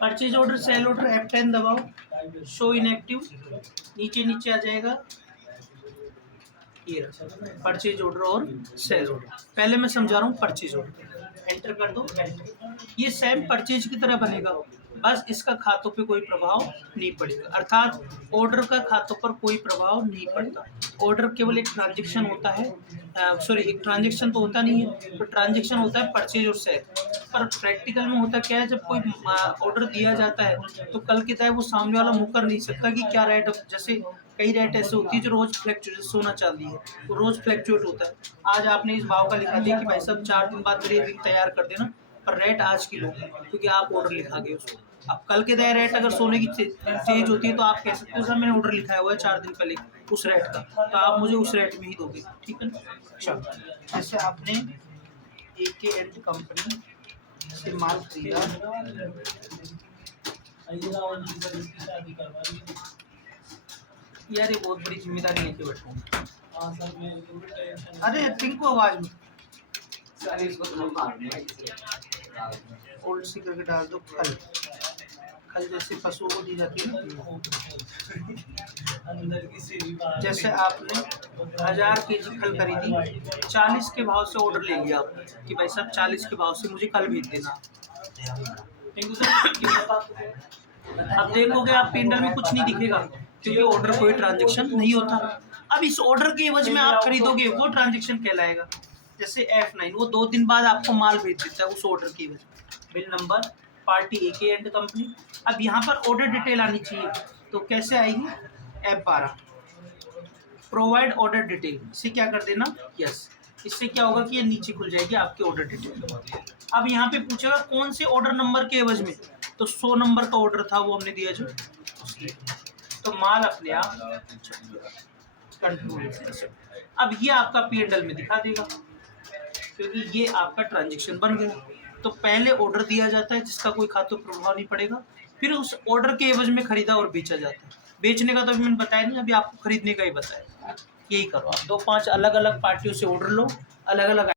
Purchase order, cell order, F10 दबाओ, show inactive, नीचे नीचे आ जाएगा ये परचेज ऑर्डर और सेल ऑर्डर। पहले मैं समझा रहा हूँ परचेज ऑर्डर, एंटर कर दो। ये सेम परचेज की तरह बनेगा, बस इसका खातों पे कोई प्रभाव नहीं पड़ेगा, अर्थात ऑर्डर का खातों पर कोई प्रभाव नहीं पड़ता। ऑर्डर केवल एक ट्रांजैक्शन होता है, सॉरी एक ट्रांजैक्शन तो होता नहीं है, तो ट्रांजैक्शन होता है परचेज और सेल। पर प्रैक्टिकल में होता क्या है, जब कोई ऑर्डर दिया जाता है तो कल की तरह वो सामने वाला मुकर नहीं सकता कि क्या रेट, जैसे कई रेट ऐसे होती है जो रोज फ्लैक्चुएट, सोना चांदी है वो रोज फ्लैक्चुएट होता है। आज आपने इस भाव का लिखा दिया कि भाई साहब 4 दिन बाद मेरे रिंग तैयार कर देना, पर रेट आज की लो क्योंकि आप ऑर्डर लिखा गए उसको। अब कल के दिन रेट अगर सोने की चेंज होती है तो आप कह सकते हो सर मैंने ऑर्डर लिखाया हुआ है 4 दिन पहले उस रेट का, तो आप मुझे उस रेट में ही दोगे, ठीक है ना। चलो, जैसे आपने AK एंड कंपनी से माल खरीदा, यार ये बहुत बड़ी जिम्मेदारी लेके बैठा हूँ। अरे टिंकू आवाज में ओल्ड सी करके डाल दो, खल खल जैसे पशुओं को दी जाती है ना। जैसे आपने 1000 kg खल खरीदी, 40 के भाव से ऑर्डर ले लिया आपने कि भाई साहब 40 के भाव से मुझे कल भेज देना। अब देखोगे आप पेंडल में कुछ नहीं दिखेगा क्योंकि ऑर्डर कोई ट्रांजैक्शन नहीं होता। अब इस ऑर्डर के एवज में आप खरीदोगे वो ट्रांजैक्शन कहलाएगा। जैसे F9 वो 2 दिन बाद आपको माल भेज देता है उस ऑर्डर के एवज में, bill number, party AK and company. अब यहाँ पर ऑर्डर डिटेल आनी चाहिए, तो कैसे आएगी, F12 प्रोवाइड ऑर्डर डिटेल, इसे क्या कर देना यस। इससे क्या होगा कि ये नीचे खुल जाएगी आपकी ऑर्डर डिटेल। अब यहाँ पे पूछेगा कौन से ऑर्डर नंबर के एवज में, तो 100 नंबर का ऑर्डर था वो हमने दिया जो, तो माल अपने आप कंट्रोल से। अब ये आपका P&L में दिखा देगा क्योंकि ये आपका ट्रांजैक्शन बन गया। तो पहले ऑर्डर दिया जाता है जिसका कोई खातों प्रभाव नहीं पड़ेगा, फिर उस ऑर्डर के एवज में खरीदा और बेचा जाता है। बेचने का तो अभी मैंने बताया नहीं, अभी आपको खरीदने का ही बताया। यही करो आप, 2-5 अलग अलग पार्टियों से ऑर्डर लो, अलग अलग